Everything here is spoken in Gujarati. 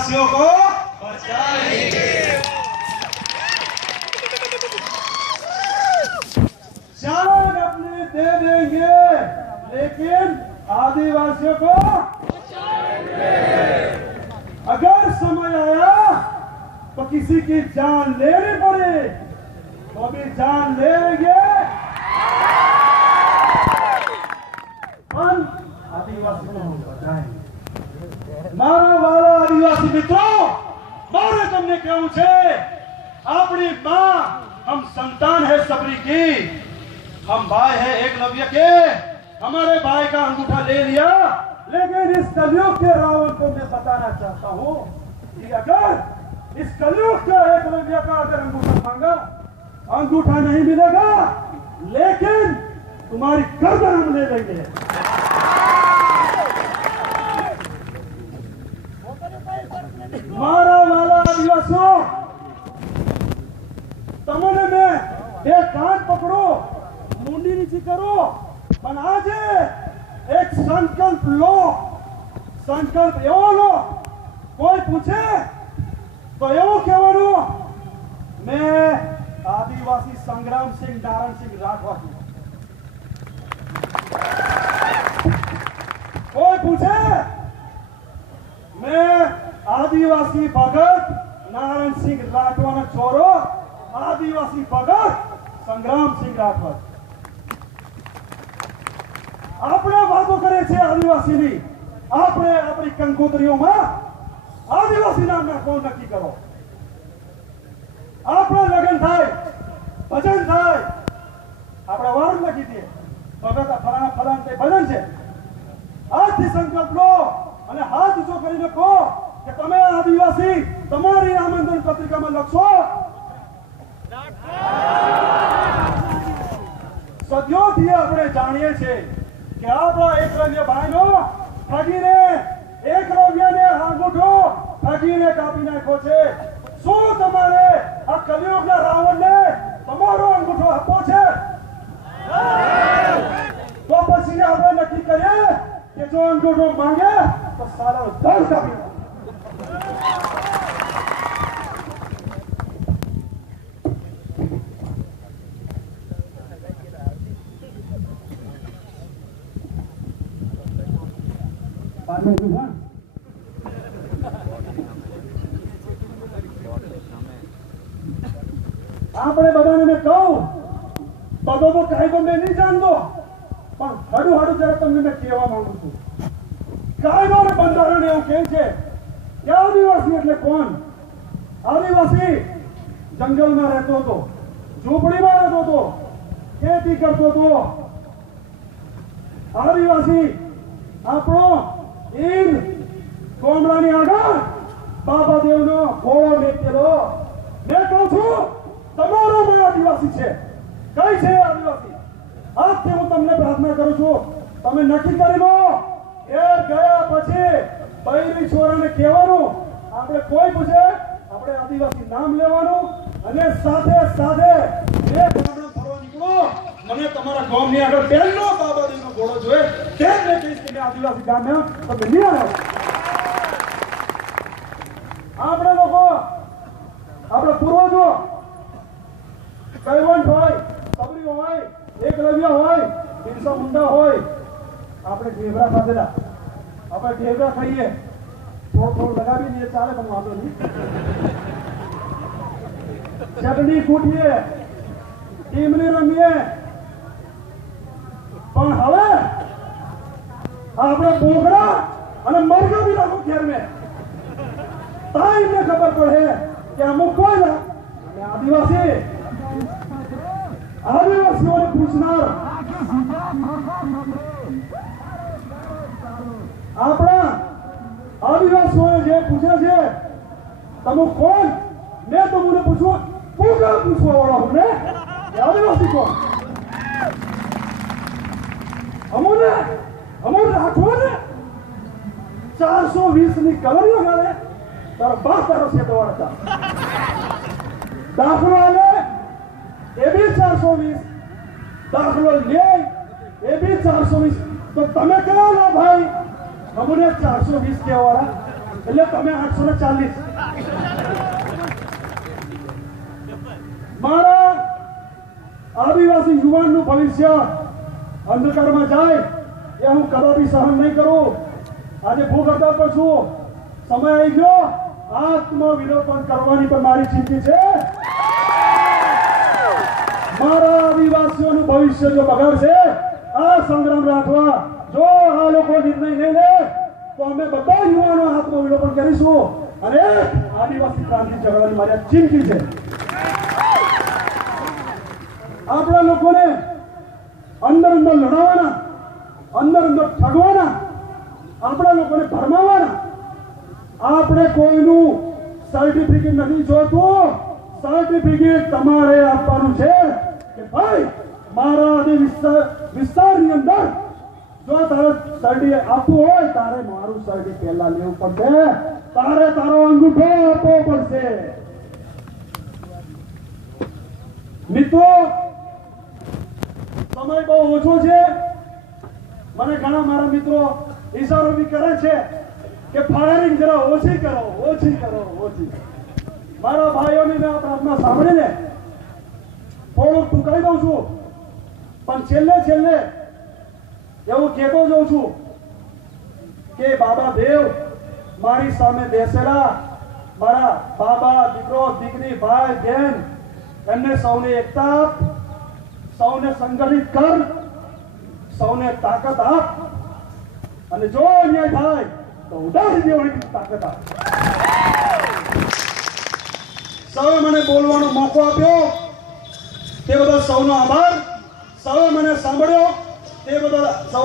आदिवासियों को बचाएंगे। जान अपनी दे देंगे लेकिन आदिवासियों को बचाएंगे। अगर समय आया तो किसी की जान लेनी पड़े तो भी जान लेंगे। आदिवासी को बचाएंगे। मारा वाला आदिवासी मित्रों, मारे तुमने क्यों छे? अपनी मां हम संतान है सबरी की, हम भाई है एकलव्य के। हमारे भाई का अंगूठा ले लिया, लेकिन इस कलयुग के रावण को मैं बताना चाहता हूं कि अगर इस कलयुग के एकलव्य का अगर अंगूठा मांगा, अंगूठा नहीं मिलेगा, लेकिन तुम्हारी गर्दन हम ले लेंगे। मारा वाला आदिवासियों, तमने में एक कान पकड़ो, मुंडी नीचे करो, पण आज एक संकल्प लो। संकल्प एवो लो, कोई पूछे तो एवो कहेवानो, मैं आदिवासी संग्राम सिंह नारायण सिंह राठवा हूं। कोई पूछे मैं आदिवासी भगत नारायण सिंह राठवा ना छोरो आदिवासी भगत संग्राम सिंह राठवा। આપણે વાતો કરે છે આદિવાસીની, આપણે આપણી કંકોત્રીઓમાં આદિવાસી નામના કોણ નક્કી કરો? આપણે લગ્ન થાય, ભજન થાય, આપણે વારું લખી દઈએ, ભગત ફલાણા ફલાણ તે ભજન છે। આજથી સંકલ્પ લો અને હાથ ઊંચો કરીને કહો કે તમે આદિવાસી તમારી આમંત્રણ પત્રિકામાં લખશો। સદીઓથી આપણે જાણીએ છીએ કે આપણા એકલવ્ય ભાઈનો ઠગીને એકલવ્યને અંગૂઠો ઠગીને કાપી નાખ્યો છે। શું તમારે આ કલિયુગના રાવણને તમારો અંગૂઠો આપવો છે? તો પછી આપણે નક્કી કરીએ કે જો અંગૂઠો માંગે તો સારો ધડ કાપી નાખો। આપણે બધાને મેં કહું પદો તો કાયદો મેં નહીં જાણતો, પણ હડું હડું જરા તમને મેં કહેવા માંગુ છું। કાયદો અને બંધારણ એવું કહે છે કે આદિવાસી એટલે કોણ? આદિવાસી જંગલમાં રહેતો હતો, ઝૂંપડીમાં રહેતો હતો, ખેતી કરતો હતો। આદિવાસી આપણો ઈન કોમરાની આગળ બાબા દેવનો ઘોડો મેકેલો। મેં કહું છું તમારો માં આદિવાસી છે। કઈ છે આદિવાસી? આજથી હું તમને પ્રાર્થના કરું છું, તમે નક્કી કરી લો। એ ગયા પછી બૈરી છોરાને કહેવાનું, આપણે કોઈ પૂછે આપણે આદિવાસી નામ લેવાનું અને સાથે સાથે બે ગામડા ફરવા નીકળો। મને તમારા ગામની આગળ પહેલો બાબા દેવનો ઘોડો જોઈએ, તેમ મેં કહીશ કે આદિવાસી ગામે તમે નહીં આવો। આપણે લોકો આપણે પૂર્વજો કૈવંત હોય, સબરી હોય, એકલવ્ય હોય, બિરસા મુંડા હોય, આપણે ઢેબરા ખાધેલા, આપણે ઢેબરા ખાઈએ, થોડું લગાવી દઈએ ચાલે, પણ વાંધો નહીં। ચટણી કૂટીએ, ટીમલી રમીએ, પણ હવે આપણે બોગડા અને મરઘા બી રાખો ઘેર में, ताई में खबर पड़े कि अमुक कोई आदिवासी आदिवासियों ने पूछना अपना आदिवासियों ने पूछा છે તમે કોણ? मैं तो मुझे पूछो पूछा पूछवा वाला हूं ने आदिवासी कौन? अमोने अमोने राठवा ने 420 ની કલર લગાડે તારો બાપ તારો છે દોડ હતા દાખલો આલે એ બી 420 દાખલો લે એ બી 420 તો તમે કયો લો ભાઈ? અમને 420 કેવાળા એટલે તમે 840. મારા આદિવાસી યુવાનનું ભવિષ્ય અંધકારમાં જાય એ હું કદાપી સહન નહીં કરું. આજે ભૂખ હડતાલ પર છું. સમય આવી ગયો આત્મવિલોપન કરવાની પણ મારી ચિંતા છે. મારા આદિવાસીઓનું ભવિષ્ય જો બગાડશે આ સંગ્રામ રાખવા જો આ લોકો નિર્ણય નહીં લે તો અમે બધા યુવાનો આત્મવિલોપન કરીશું અને આદિવાસી ક્રાંતિ ઝઘડાની મારી ચિંતા છે. આપણા લોકોને અંદર લડાવવાના, અંદર ઠગવાના, આપણા લોકોને ભરમાવાના. આપણે કોઈનું સર્ટિફિકેટ નથી જોતું. સર્ટિફિકેટ તમારે આપવાનું છે કે ભાઈ મારા વિસ્તારની અંદર જો તારે સર્ટિફિકેટ આપવું હોય તારે મારું સર્ટિફિકેટ પહેલા લેવું પડશે. તારે તારો અંગૂઠો આપવો પડશે. મિત્રો, સમય બહુ ઓછો છે. મને ઘણા મારા મિત્રો ઈશારો બી કરે છે કે ફાયરિંગ જરા ઓછી કરો. મારા ભાઈઓને મેં આ પ્રાર્થના સાંભળીને થોડુંક ટૂંકાઈ દઉં છું, પણ છેલ્લે એવું કહેતો જઉં છું કે બાબા દેવ મારી સામે બેસેલા મારા બાબા, દીકરો, દીકરી, ભાઈ, બહેન એમને સૌને એકતા આપ, સૌને સંગઠિત કર, સૌને તાકાત આપ અને જો અન્યાય થાય તો ઉડાડી દેવાની તાકાત આપ. સૌએ મને બોલવાનો મોકો આપ્યો તે બદલ સૌનો આભાર. સૌએ મને સાંભળ્યો તે બદલ સૌ